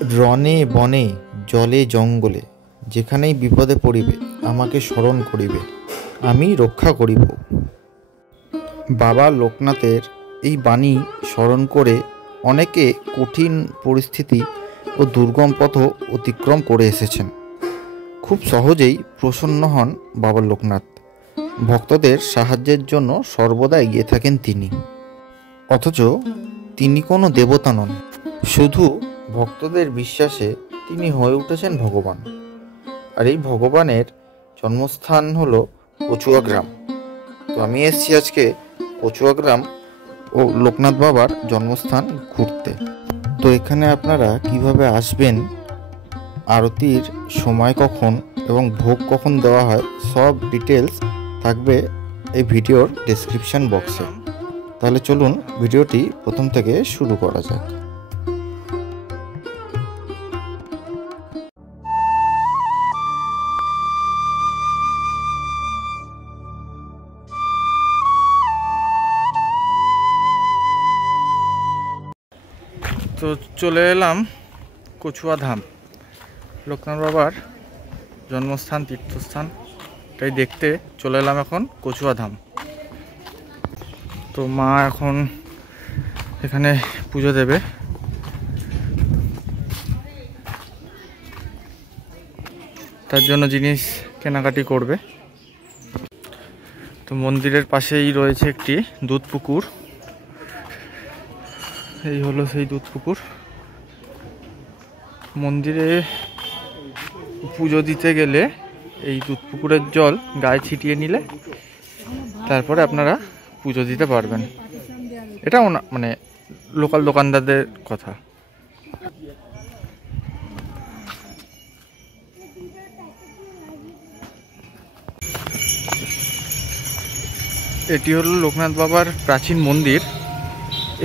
রণে বনে জলে জঙ্গলে যেখানেই বিপদে পড়িবে আমাকে স্মরণ করিবে, আমি রক্ষা করিব। বাবা লোকনাথের এই বাণী স্মরণ করে অনেকে কঠিন পরিস্থিতি ও দুর্গম পথ অতিক্রম করে এসেছেন। খুব সহজেই প্রসন্ন হন বাবা লোকনাথ। ভক্তদের সাহায্যের জন্য সর্বদা এগিয়ে থাকেন তিনি। অথচ তিনি কোনো দেবতা নন, শুধু ভক্তদের বিশ্বাসে তিনি হয়ে উঠেছেন ভগবান। আর এই ভগবানের জন্মস্থান হলো কচুয়া গ্রাম। তো আমি এসেছি আজকে কচুয়া গ্রাম ও লোকনাথ বাবার জন্মস্থান ঘুরতে। তো এখানে আপনারা কিভাবে আসবেন, আরতির সময় কখন এবং ভোগ কখন দেওয়া হয়, সব ডিটেলস থাকবে এই ভিডিওর ডেসক্রিপশন বক্সে। তাহলে চলুন ভিডিওটি প্রথম থেকে শুরু করা যাক। তো চলে এলাম কচুয়া ধাম, লোকনাথ বাবার জন্মস্থান, তীর্থস্থান। তাই দেখতে চলে এলাম এখন কচুয়া ধাম। তো মা এখন এখানে পুজো দেবে। তার জন্য জিনিস কেনাকাটি করবে। তো মন্দিরের পাশেই রয়েছে একটি দুধ পুকুর। এই হলো সেই দুধ পুকুর। মন্দিরে পুজো দিতে গেলে এই দুধ পুকুরের জল গায়ে ছিটিয়ে নিলে তারপরে আপনারা পুজো দিতে পারবেন। এটা মানে লোকাল দোকানদারদের কথা। এটি হলো লোকনাথ বাবার প্রাচীন মন্দির।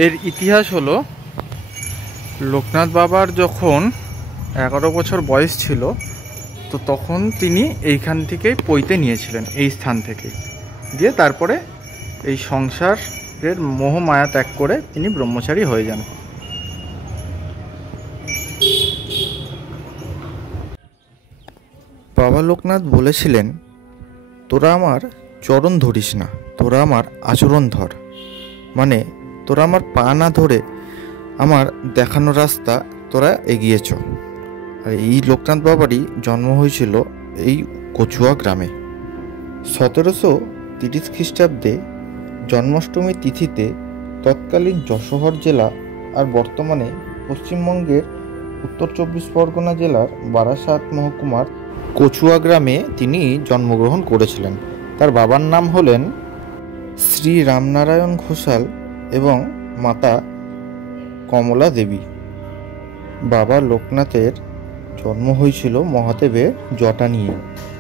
এর ইতিহাস হলো, লোকনাথ বাবার যখন 11 বছর বয়স ছিল, তো তখন তিনি এইখান থেকে পৈতে নিয়েছিলেন, এই স্থান থেকে। দিয়ে তারপরে এই সংসারের মোহ মায়া ত্যাগ করে তিনি ব্রহ্মচারী হয়ে যান। বাবা লোকনাথ বলেছিলেন, তোরা আমার চরণ ধরিস না, তোরা আমার আচরণ ধর। মানে তোরা আমার পা না ধরে আমার দেখানো রাস্তা তোরা এগিয়েছ। আর এই লোকনাথ বাবারই জন্ম হয়েছিল এই কচুয়া গ্রামে। 1730 খ্রিস্টাব্দে জন্মাষ্টমী তিথিতে তৎকালীন যশোহর জেলা আর বর্তমানে পশ্চিমবঙ্গের উত্তর 24 পরগনা জেলার বারাসাত মহকুমার কচুয়া গ্রামে তিনি জন্মগ্রহণ করেছিলেন। তার বাবার নাম হলেন শ্রী রামনারায়ণ ঘোষাল এবং মাতা কমলা দেবী। বাবা লোকনাথের জন্ম হয়েছিল মহাদেবের জটা নিয়ে,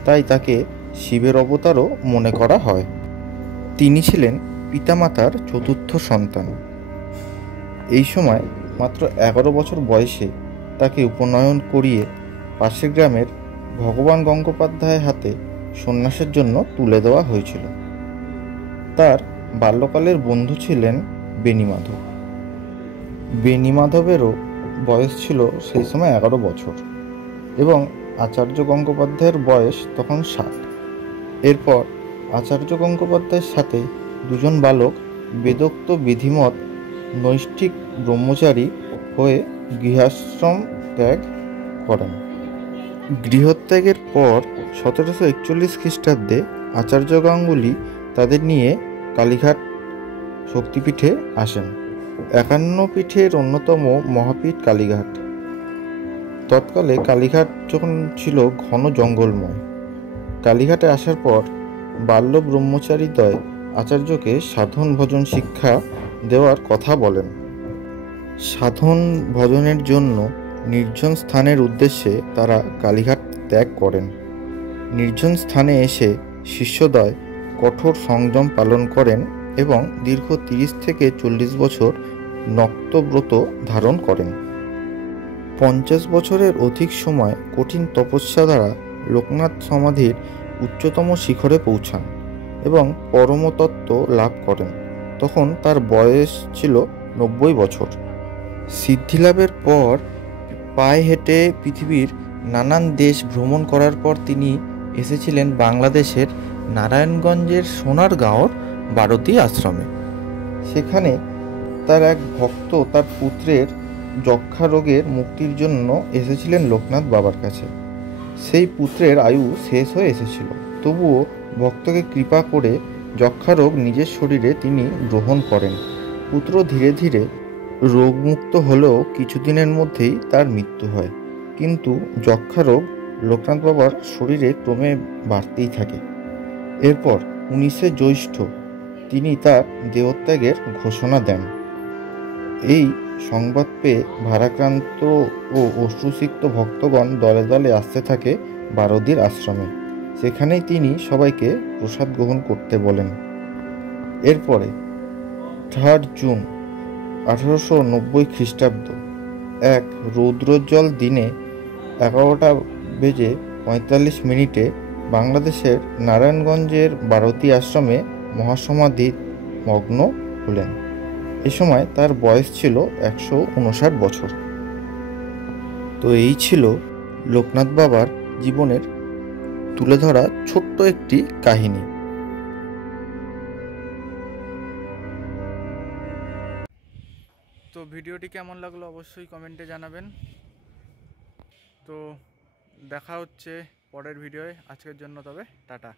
তাই তাকে শিবের অবতারও মনে করা হয়। তিনি ছিলেন পিতামাতার চতুর্থ সন্তান। এই সময় মাত্র 11 বছর বয়সে তাকে উপনয়ন করিয়ে পাশের গ্রামের ভগবান গঙ্গোপাধ্যায়ের হাতে সন্ন্যাসের জন্য তুলে দেওয়া হয়েছিল। তার বাল্যকালের বন্ধু ছিলেন বেণীমাধব। বেণীমাধবেরও বয়স ছিল সেই সময় 11 বছর এবং আচার্য গঙ্গোপাধ্যায়ের বয়স তখন 7। এরপর আচার্য গঙ্গোপাধ্যায়ের সাথে দুজন বালক বেদোক্ত বিধিমত নৈষ্ঠিক ব্রহ্মচারী হয়ে গৃহাশ্রম ত্যাগ করেন। গৃহত্যাগের পর 1741 খ্রিস্টাব্দে আচার্য গাঙ্গুলি তাদের নিয়ে কালীঘাট শক্তিপীঠে আসেন। 51 পীঠের অন্যতম মহাপীঠ কালীঘাট। তৎকালে কালীঘাট যখন ছিল ঘন জঙ্গলময়। কালীঘাটে আসার পর বাল্য ব্রহ্মচারীদ্বয় আচার্যকে সাধন ভজন শিক্ষা দেওয়ার কথা বলেন। সাধন ভজনের জন্য নির্জন স্থানের উদ্দেশ্যে তারা কালীঘাট ত্যাগ করেন। নির্জন স্থানে এসে শিষ্যদ্বয় কঠোর সংযম পালন করেন এবং দীর্ঘ 30 থেকে 40 বছর নক্তব্রত ধারণ করেন। 50 বছরের অধিক সময় কঠিন তপস্যা দ্বারা লোকনাথ সমাধির উচ্চতম শিখরে পৌঁছান এবং পরমতত্ত্ব লাভ করেন। তখন তার বয়স ছিল 90 বছর। সিদ্ধিলাভের পর পায়ে হেঁটে পৃথিবীর নানান দেশ ভ্রমণ করার পর তিনি এসেছিলেন বাংলাদেশের নারায়ণগঞ্জের সোনারগাঁওর বারতী আশ্রমে। সেখানে তার এক ভক্ত তার পুত্রের যক্ষা রোগের মুক্তির জন্য এসেছিলেন লোকনাথ বাবার কাছে। সেই পুত্রের আয়ু শেষ হয়ে এসেছিল, তবুও ভক্তকে কৃপা করে যক্ষা রোগ নিজের শরীরে তিনি গ্রহণ করেন। পুত্র ধীরে ধীরে রোগমুক্ত হলেও কিছুদিনের মধ্যেই তার মৃত্যু হয়। কিন্তু যক্ষা রোগ লোকনাথ বাবার শরীরে ক্রমে বাড়তেই থাকে। এরপর 19শে জ্যৈষ্ঠ তিনি তার দেহত্যাগের ঘোষণা দেন। এই সংবাদ পেয়ে ভারাক্রান্ত ও অশ্রুসিক্ত ভক্তগণ দলে দলে আসতে থাকে বারদীর আশ্রমে। সেখানেই তিনি সবাইকে প্রসাদ গ্রহণ করতে বলেন। এরপরে 3 জুন 1890 খ্রিস্টাব্দ এক রৌদ্রোজ্জ্বল দিনে 11:45 বাংলাদেশের নারায়ণগঞ্জের বারতী আশ্রমে মহাসমাধি মগ্ন হলেন। এ সময় তার বয়স ছিল 159 বছর। তো এই ছিল লোকনাথ বাবার জীবনের তুলে ধরা ছোট্ট একটি কাহিনী। তো ভিডিওটি কেমন লাগলো অবশ্যই কমেন্টে জানাবেন। তো দেখা হচ্ছে পরের ভিডিওয়ে। আজকের জন্য তবে টাটা।